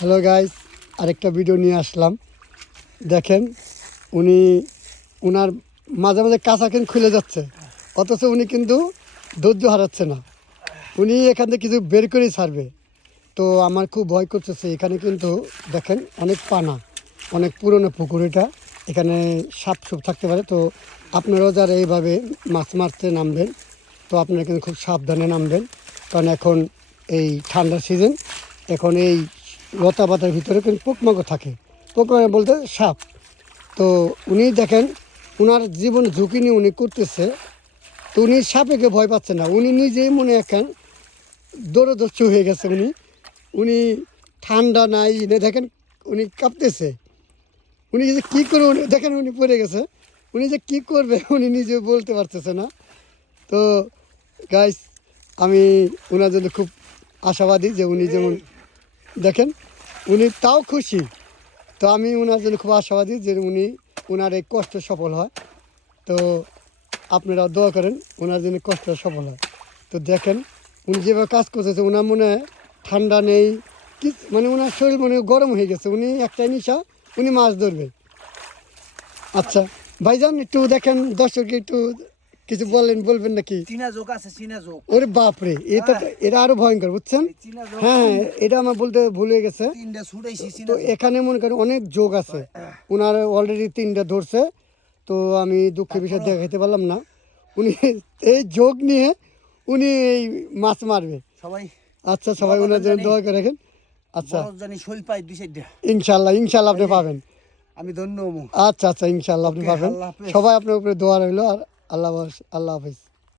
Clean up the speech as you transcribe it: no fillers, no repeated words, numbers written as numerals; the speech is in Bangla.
হ্যালো গাইস, আরেকটা ভিডিও নিয়ে আসলাম। দেখেন উনার মাঝে মাঝে কাঁচা কিন্তু খুলে যাচ্ছে, অথচ উনি কিন্তু ধৈর্য হারাচ্ছে না। উনি এখান থেকে কিছু বের করেই ছাড়বে। তো আমার খুব ভয় করতেছে। এখানে কিন্তু দেখেন অনেক পানা, অনেক পুরনো পুকুর এটা। এখানে সাপ সুপ থাকতে পারে। তো আপনারাও যারা এইভাবে মাছ মারতে নামবেন, তো আপনারা কিন্তু খুব সাবধানে নামবেন। কারণ এখন এই ঠান্ডার সিজন, এখন এই লতা পাতার ভিতরে কিন্তু পোকমাকড় থাকে। পোকমাকড় বলতে সাপ। তো উনি দেখেন উনার জীবন ঝুঁকি নিয়ে উনি করতেছে। তো উনি সাপেকে ভয় পাচ্ছে না। উনি নিজেই মনে এখন দৌড়দস্যু হয়ে গেছে। উনি ঠান্ডা নাই নে দেখেন, উনি কাঁপতেছে। উনি যে কী করবে, উনি দেখেন উনি পড়ে গেছে। উনি যে কী করবে উনি নিজে বলতে পারতেছে না। তো গাইস, আমি ওনার জন্য খুব আশাবাদী যে উনি যেমন দেখেন উনি তাও খুশি। তো আমি ওনার জন্য খুব আশাবাদী যে ওনার এই কষ্ট সফল হয়। তো আপনারাও দোয়া করেন ওনার জন্য কষ্ট সফল হয়। তো দেখেন উনি যেভাবে কাজ করতেছে, ওনার মনে হয় ঠান্ডা নেই, কি মানে ওনার শরীর মনে হয় গরম হয়ে গেছে। উনি একটাই নিশা, উনি মাছ ধরবে। আচ্ছা ভাইজান, একটু দেখেন দর্শককে একটু কিছু বলবেন নাকি? চীনা জোক আছে, চীনা জোক। ওরে বাপরে, এটা আরো ভয়ঙ্কর, বুঝছেন? চীনা জোক হ্যাঁ, এটা আমার বলতে ভুলে গেছে। তিনটা ছুটাইছি চীনা তো জোক। এখানে মনে করেন অনেক যোগ আছে। ওনার অলরেডি 3টা ধরছে। তো আমি দুঃখের বিষয় দেখাইতে পারলাম না। উনি এই যোগ নিয়ে উনি এই মাছ মারবে। সবাই আচ্ছা, সবাই ওনার জন্য দোয়া করে রাখেন। আচ্ছা, বড় জানি শৈল পাই দুই সাইডে। ইনশাল্লাহ ইনশাল্লাহ আপনি পাবেন। আমি ধন্য হমু। আচ্ছা আচ্ছা, ইনশাল্লাহ আপনি ওকে, পাবেন। আল্লাহ হাফেজ। সবাই আপনার উপরে দোয়া রইল। আর আল্লাহ হাফেজ।